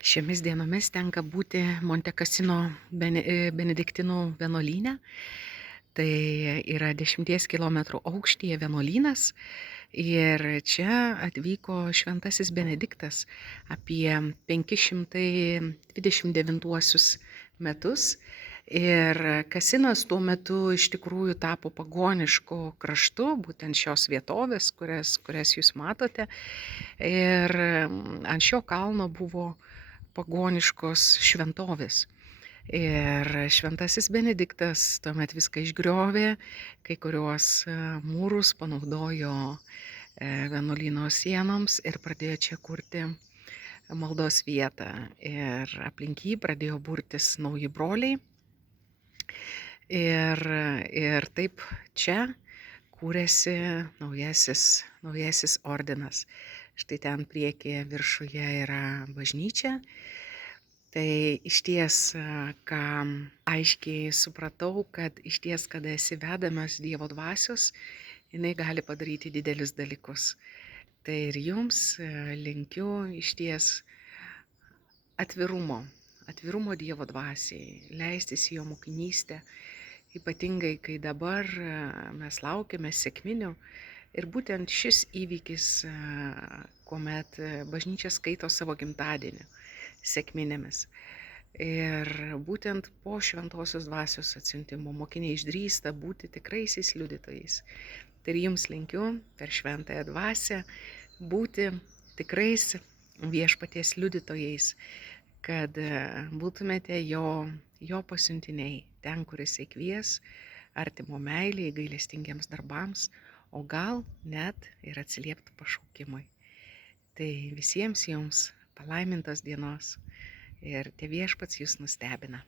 Šiomis dienomis tenka būti Monte Cassino benediktinų vienuolyne. Tai yra 10 kilometrų aukštyje vienuolynas ir čia atvyko šventasis Benediktas apie 529 metus. Ir Kasinas tuo metu iš tikrųjų tapo pagonišku kraštu, būtent šios vietovės, kurias jūs matote. Ir ant šio kalno buvo pagoniškos šventovės. Ir šventasis Benediktas tuomet viską išgriovė, kai kuriuos mūrus panaudojo vienuolyno sienoms ir pradėjo čia kurti maldos vietą. Ir aplink jį pradėjo burtis nauji broliai. Ir taip čia kūrėsi naujasis ordinas. Štai ten priekyje viršuje yra bažnyčia. Tai išties, ką aiškiai supratau, kad išties, kada esi vedamas Dievo dvasios, jinai gali padaryti didelius dalykus. Tai ir jums linkiu išties atvirumo Dievo dvasiai, leistis į jo mokinystę, ypatingai kai dabar mes laukiame sekminių. Ir būtent šis įvykis, kuomet bažnyčia skaito savo gimtadienį sekminėmis. Ir būtent po šventosios dvasios atsiuntimo mokiniai išdrįsta būti tikraisiais liudytojais. Tai ir jums linkiu per šventąją dvasią būti tikrais viešpaties liudytojais, kad būtumėte jo pasiuntiniai ten, kur jisai kvies, artimo meilei, gailestingiems darbams, o gal net ir atsilieptų pašaukimui. Tai visiems jums palaimintos dienos ir tie viešpats jūs nustebina.